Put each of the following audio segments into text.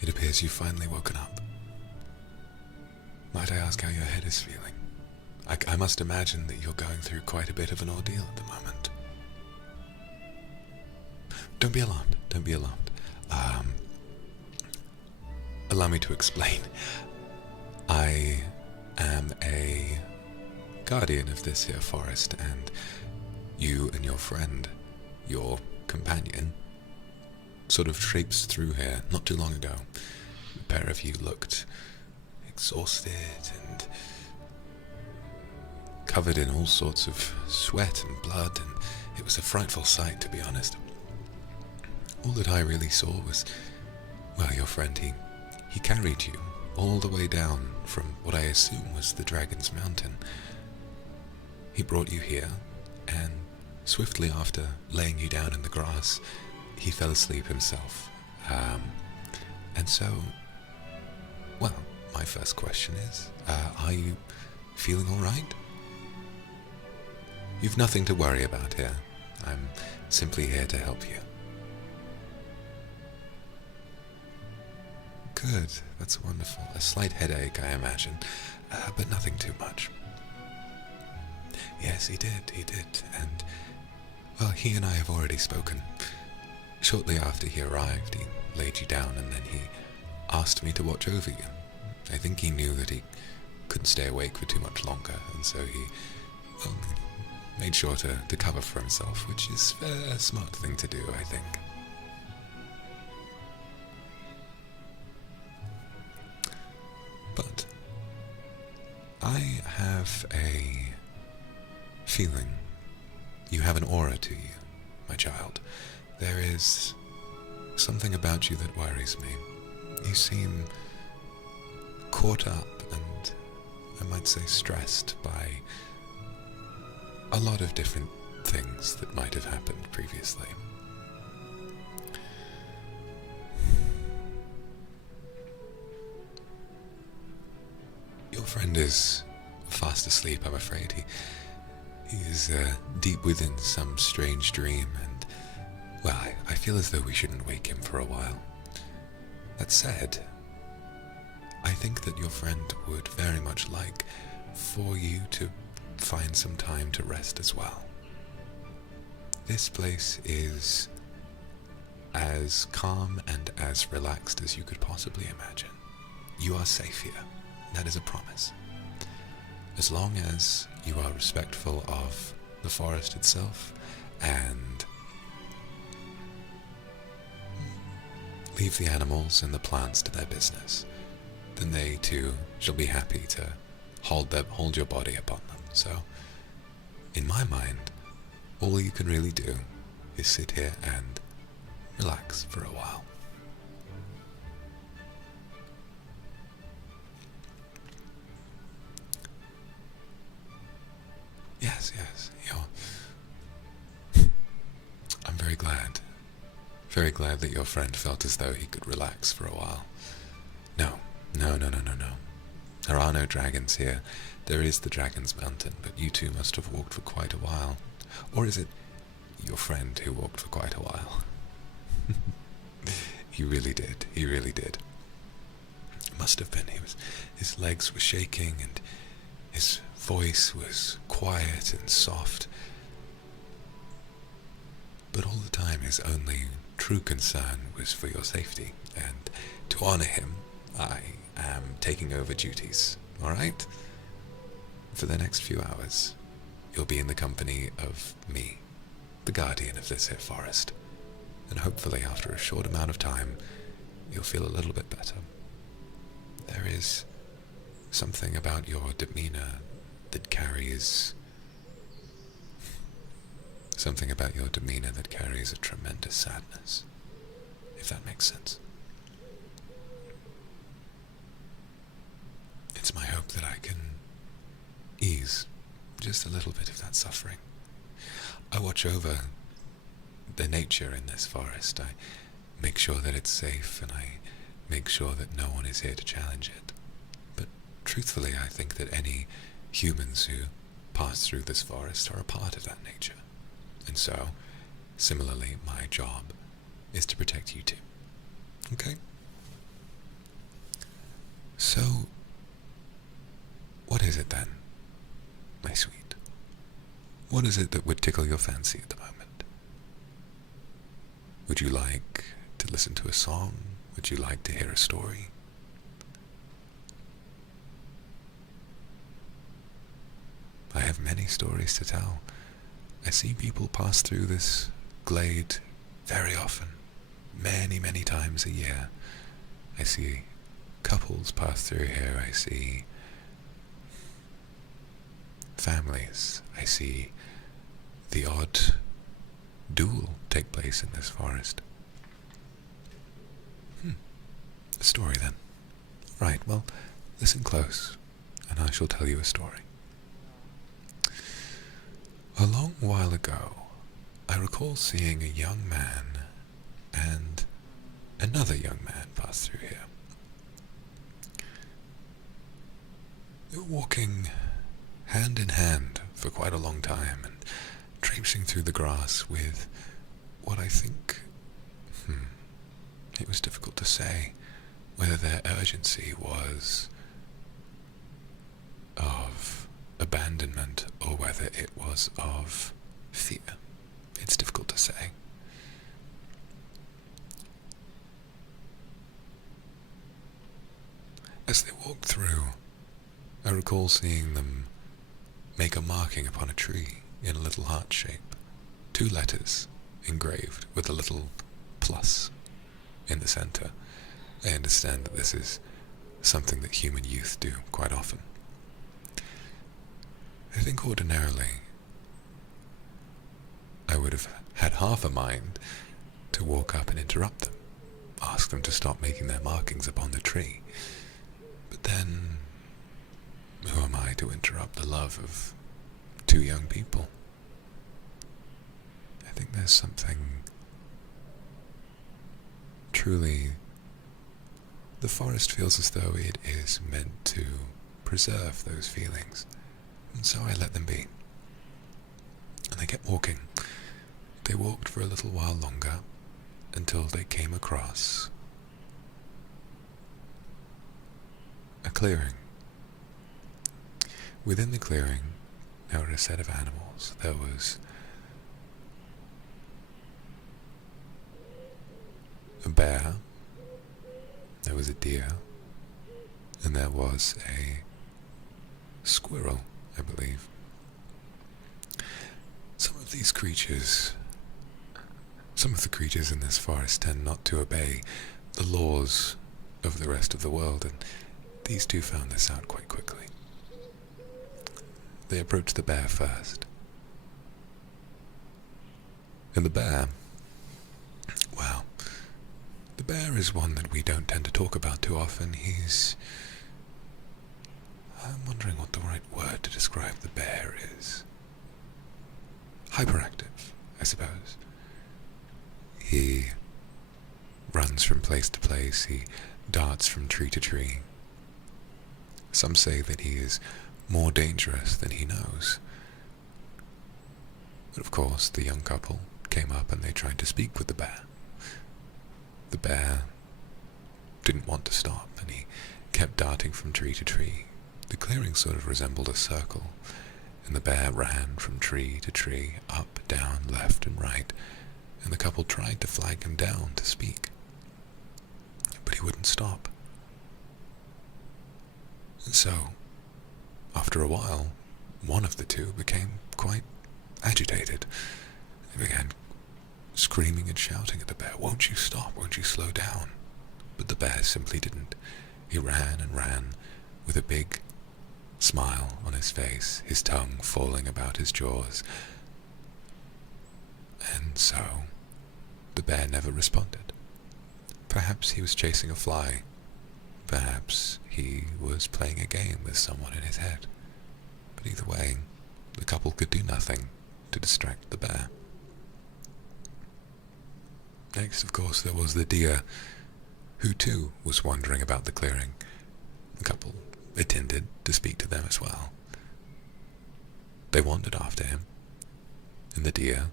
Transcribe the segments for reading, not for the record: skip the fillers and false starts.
It appears you've finally woken up. Might I ask how your head is feeling? I must imagine that you're going through quite a bit of an ordeal at the moment. Don't be alarmed, don't be alarmed. Allow me to explain. I am a guardian of this here forest, and you and your friend, your companion, sort of traipsed through here not too long ago. The pair of you looked exhausted and covered in all sorts of sweat and blood, and it was a frightful sight, to be honest. All that I really saw was, well, your friend, he carried you all the way down from what I assume was the Dragon's Mountain. He brought you here, and swiftly after laying you down in the grass, he fell asleep himself. And so, well, my first question is, are you feeling all right? You've nothing to worry about here. I'm simply here to help you. Good, that's wonderful. A slight headache, I imagine, but nothing too much. Yes, he did, and, well, he and I have already spoken. Shortly after he arrived, he laid you down, and then he asked me to watch over you. I think he knew that he couldn't stay awake for too much longer, and so he, well, made sure to cover for himself, which is a smart thing to do, I think. But I have a feeling you have an aura to you, my child. There is something about you that worries me. You seem caught up and, I might say, stressed by a lot of different things that might have happened previously. Your friend is fast asleep, I'm afraid. He is deep within some strange dream, and, well, I feel as though we shouldn't wake him for a while. That said, I think that your friend would very much like for you to find some time to rest as well. This place is as calm and as relaxed as you could possibly imagine. You are safe here. That is a promise. As long as you are respectful of the forest itself and leave the animals and the plants to their business, then they too shall be happy to hold your body upon them. So, in my mind, all you can really do is sit here and relax for a while. Yes, I'm very glad that your friend felt as though he could relax for a while. No. There are no dragons here. There is the Dragon's Mountain, but you two must have walked for quite a while. Or is it your friend who walked for quite a while? He really did. It must have been. His legs were shaking, and his voice was quiet and soft. But all the time his only true concern was for your safety, and to honor him, I am taking over duties, alright? For the next few hours, you'll be in the company of me, the guardian of this here forest, and hopefully after a short amount of time, you'll feel a little bit better. There is something about your demeanor that carries a tremendous sadness, if that makes sense. It's my hope that I can ease just a little bit of that suffering. I watch over the nature in this forest. I make sure that it's safe, and I make sure that no one is here to challenge it. But truthfully, I think that any humans who pass through this forest are a part of that nature. And so, similarly, my job is to protect you too. Okay? So, what is it then, my sweet? What is it that would tickle your fancy at the moment? Would you like to listen to a song? Would you like to hear a story? I have many stories to tell. I see people pass through this glade very often, many, many times a year. I see couples pass through here. I see families. I see the odd duel take place in this forest. A story then. Right, well, listen close, and I shall tell you a story. A long while ago, I recall seeing a young man and another young man pass through here. They were walking hand in hand for quite a long time and traipsing through the grass with what I think, it was difficult to say whether their urgency was of abandonment or whether it was of fear. It's difficult to say. As they walked through, I recall seeing them make a marking upon a tree in a little heart shape, 2 letters engraved with a little plus in the center. I understand that this is something that human youth do quite often. I think ordinarily I would have had half a mind to walk up and interrupt them, ask them to stop making their markings upon the tree. But then, who am I to interrupt the love of 2 young people? I think there's something truly... The forest feels as though it is meant to preserve those feelings, and so I let them be. And they kept walking. They walked for a little while longer, until they came across a clearing. Within the clearing, there were a set of animals. There was a bear, there was a deer, and there was a squirrel, I believe. Some of the creatures in this forest tend not to obey the laws of the rest of the world, and these 2 found this out quite quickly. They approached the bear first. And the bear, well, the bear is one that we don't tend to talk about too often. I'm wondering what the right word to describe the bear is. Hyperactive, I suppose. He runs from place to place. He darts from tree to tree. Some say that he is more dangerous than he knows. But of course, the young couple came up and they tried to speak with the bear. The bear didn't want to stop, and he kept darting from tree to tree. The clearing sort of resembled a circle, and the bear ran from tree to tree, up, down, left and right, and the couple tried to flag him down to speak. But he wouldn't stop. And so, after a while, one of the 2 became quite agitated. They began screaming and shouting at the bear, "Won't you stop? Won't you slow down?" But the bear simply didn't. He ran and ran with a big smile on his face, his tongue falling about his jaws. And so, the bear never responded. Perhaps he was chasing a fly. Perhaps he was playing a game with someone in his head. But either way, the couple could do nothing to distract the bear. Next, of course, there was the deer, who too was wandering about the clearing. The couple attended to speak to them as well. They wandered after him, and the deer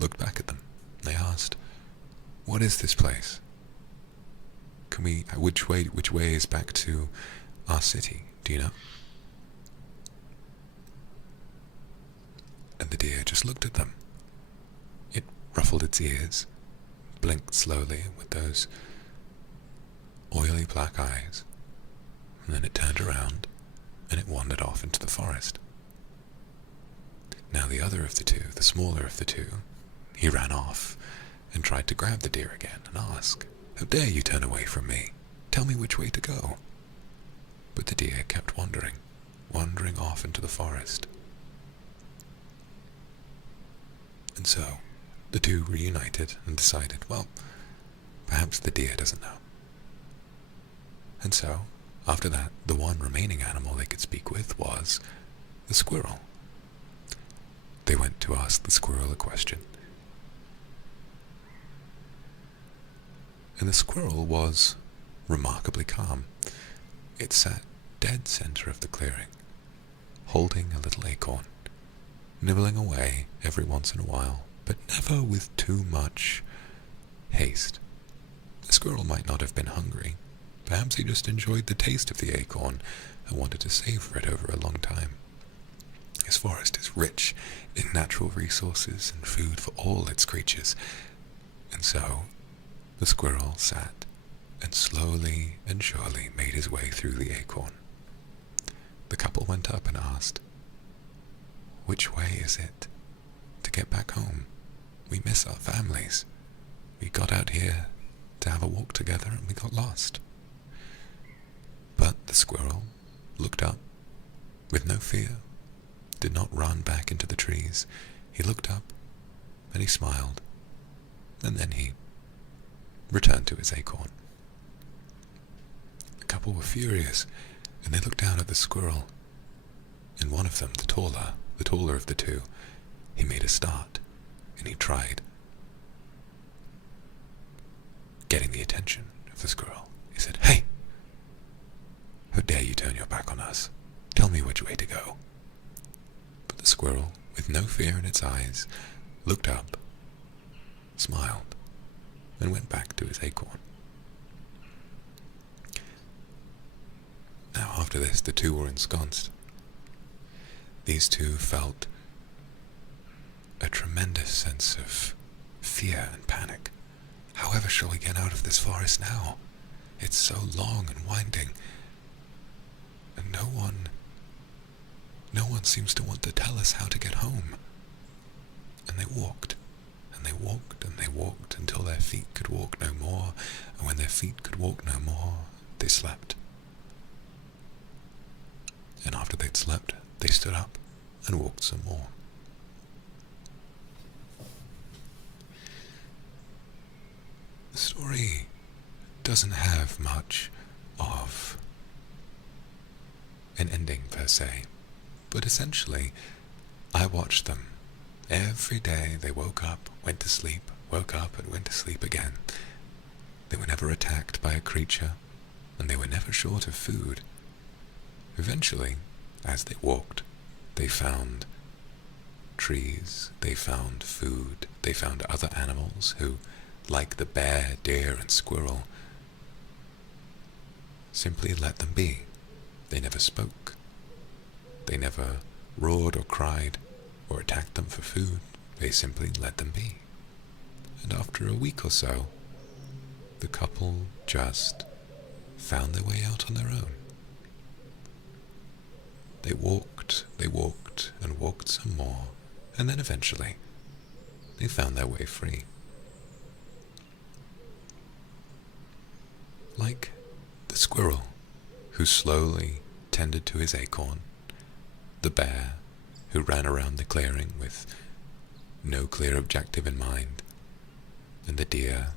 looked back at them. They asked, "What is this place?" which way is back to our city? Do you know? And the deer just looked at them. It ruffled its ears, blinked slowly with those oily black eyes, and then it turned around and it wandered off into the forest. Now the other of the two, the smaller of the two, he ran off and tried to grab the deer again and ask, "How dare you turn away from me? Tell me which way to go." But the deer kept wandering off into the forest. And so the two reunited and decided, well, perhaps the deer doesn't know. And so, after that, the one remaining animal they could speak with was the squirrel. They went to ask the squirrel a question. And the squirrel was remarkably calm. It sat dead center of the clearing, holding a little acorn, nibbling away every once in a while, but never with too much haste. The squirrel might not have been hungry. Perhaps he just enjoyed the taste of the acorn and wanted to savor it over a long time. His forest is rich in natural resources and food for all its creatures, and so the squirrel sat and slowly and surely made his way through the acorn. The couple went up and asked, "Which way is it to get back home? We miss our families. We got out here to have a walk together and we got lost." But the squirrel looked up with no fear, did not run back into the trees. He looked up and he smiled, and then he returned to his acorn. The couple were furious, and they looked down at the squirrel, and one of them, the taller of the two, he made a start, and he tried getting the attention of the squirrel. He said, "Hey! How dare you turn your back on us? Tell me which way to go." But the squirrel, with no fear in its eyes, looked up, smiled, and went back to his acorn. Now after this, the two were ensconced. These two felt a tremendous sense of fear and panic. However shall we get out of this forest now? It's so long and winding, and no one seems to want to tell us how to get home. And they walked, and they walked, and they walked until their feet could walk no more, and when their feet could walk no more, they slept. And after they'd slept, they stood up and walked some more. The story doesn't have much of an ending per se, but essentially I watched them. Every day they woke up, went to sleep, woke up and went to sleep again. They were never attacked by a creature, and they were never short of food. Eventually, as they walked, they found trees, they found food, they found other animals who, like the bear, deer, and squirrel, simply let them be. They never spoke. They never roared or cried or attacked them for food. They simply let them be. And after a week or so, the couple just found their way out on their own. They walked, and walked some more, and then eventually, they found their way free. Like the squirrel, who slowly tended to his acorn, the bear, who ran around the clearing with no clear objective in mind, and the deer,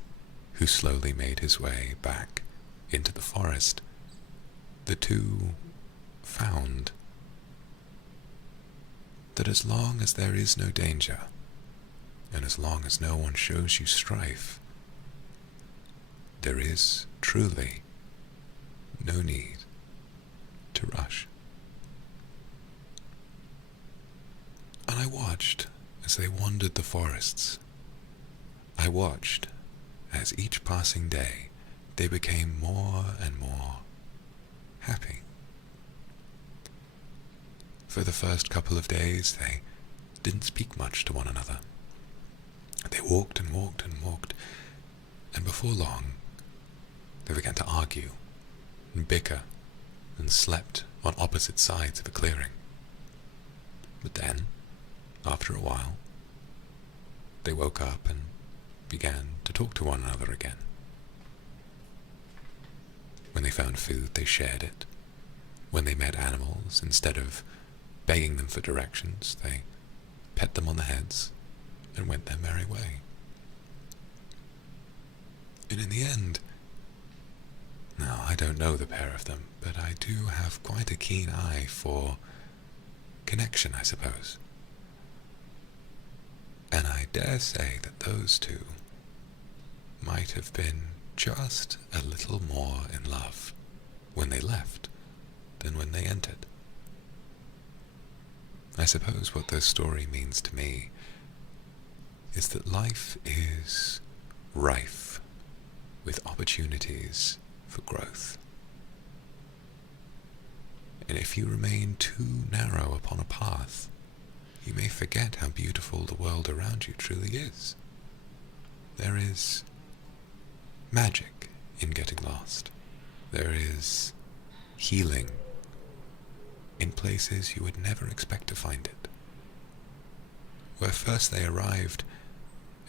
who slowly made his way back into the forest, the two found that as long as there is no danger, and as long as no one shows you strife, there is truly no need to rush. And I watched as they wandered the forests. I watched as each passing day they became more and more happy. For the first couple of days, they didn't speak much to one another. They walked and walked and walked, and before long, they began to argue and bicker and slept on opposite sides of a clearing. But then, after a while, they woke up and began to talk to one another again. When they found food, they shared it. When they met animals, instead of begging them for directions, they pet them on the heads and went their merry way. And in the end, now I don't know the pair of them, but I do have quite a keen eye for connection, I suppose. And I dare say that those two might have been just a little more in love when they left than when they entered. I suppose what this story means to me is that life is rife with opportunities for growth. And if you remain too narrow upon a path, you may forget how beautiful the world around you truly is. There is magic in getting lost. There is healing in places you would never expect to find it. Where first they arrived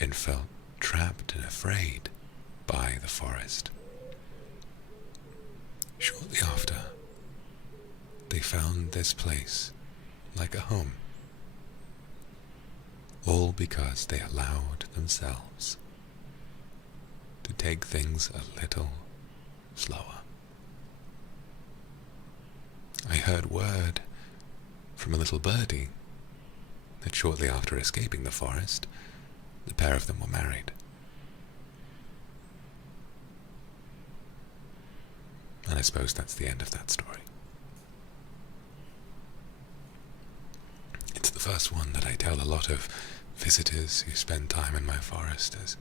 and felt trapped and afraid by the forest, shortly after, they found this place like a home, all because they allowed themselves to take things a little slower. I heard word from a little birdie that shortly after escaping the forest, the pair of them were married. And I suppose that's the end of that story. It's the first one that I tell a lot of visitors who spend time in my forest, as,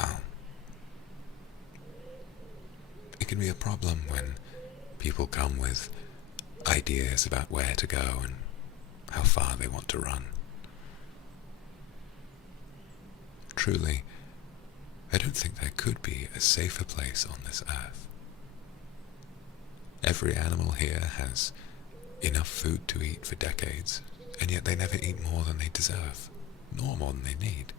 well, it can be a problem when people come with ideas about where to go and how far they want to run. Truly, I don't think there could be a safer place on this earth. Every animal here has enough food to eat for decades, and yet they never eat more than they deserve, nor more than they need.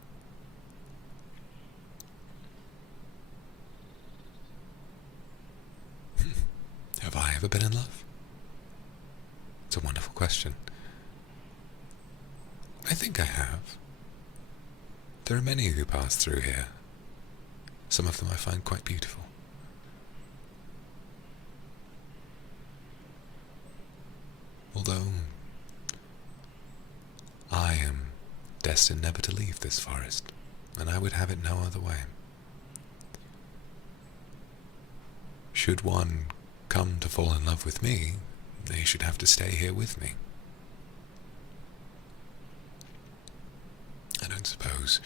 Have I ever been in love? It's a wonderful question. I think I have. There are many who pass through here. Some of them I find quite beautiful. Although I am destined never to leave this forest, and I would have it no other way. Should one come to fall in love with me, they should have to stay here with me. I don't suppose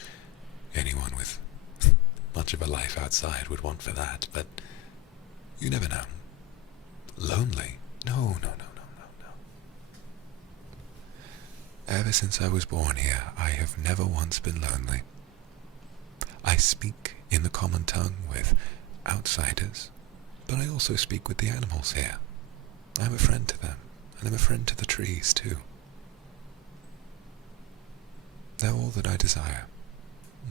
anyone with much of a life outside would want for that, but you never know. Lonely? No. Ever since I was born here, I have never once been lonely. I speak in the common tongue with outsiders, but I also speak with the animals here. I'm a friend to them, and I'm a friend to the trees too. They're all that I desire.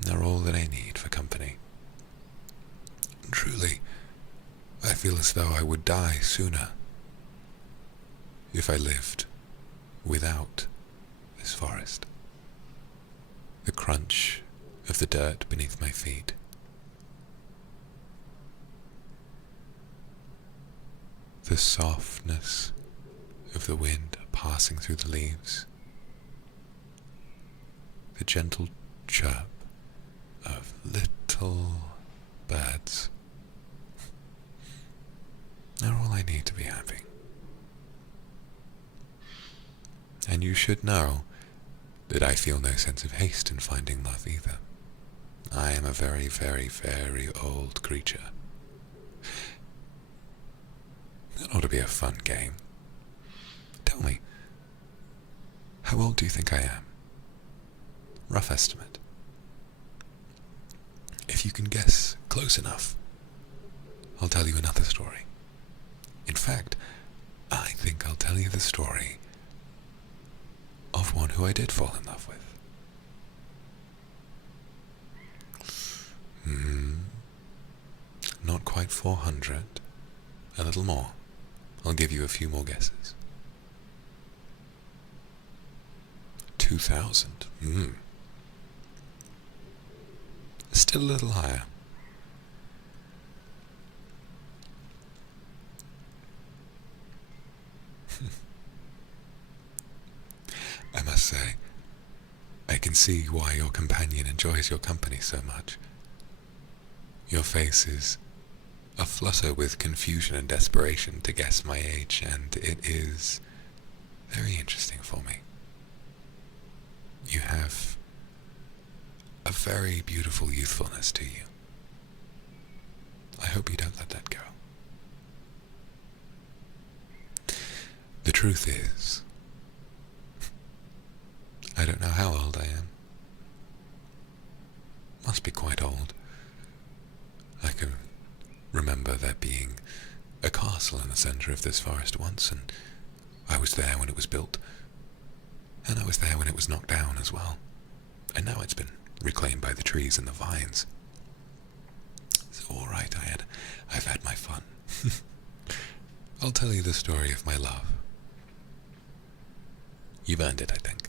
They're all that I need for company. Truly, I feel as though I would die sooner if I lived without this forest. The crunch of the dirt beneath my feet, the softness of the wind passing through the leaves, the gentle chirp of little birds. They're all I need to be happy. And you should know that I feel no sense of haste in finding love either. I am a very, very, very old creature, That ought to be a fun game. Tell me, how old do you think I am? Rough estimate. If you can guess close enough, I'll tell you another story. In fact, I think I'll tell you the story of one who I did fall in love with. Not quite 400. A little more. I'll give you a few more guesses. 2000. Still a little higher. I must say, I can see why your companion enjoys your company so much. Your face is a flutter with confusion and desperation to guess my age, and it is very interesting for me. You have a very beautiful youthfulness to you. I hope you don't let that go. The truth is, I don't know how old I am. Must be quite old. I can remember there being a castle in the centre of this forest once, and I was there when it was built, and I was there when it was knocked down as well, and now it's been reclaimed by the trees and the vines. So alright, I've had my fun. I'll tell you the story of my love. You've earned it, I think.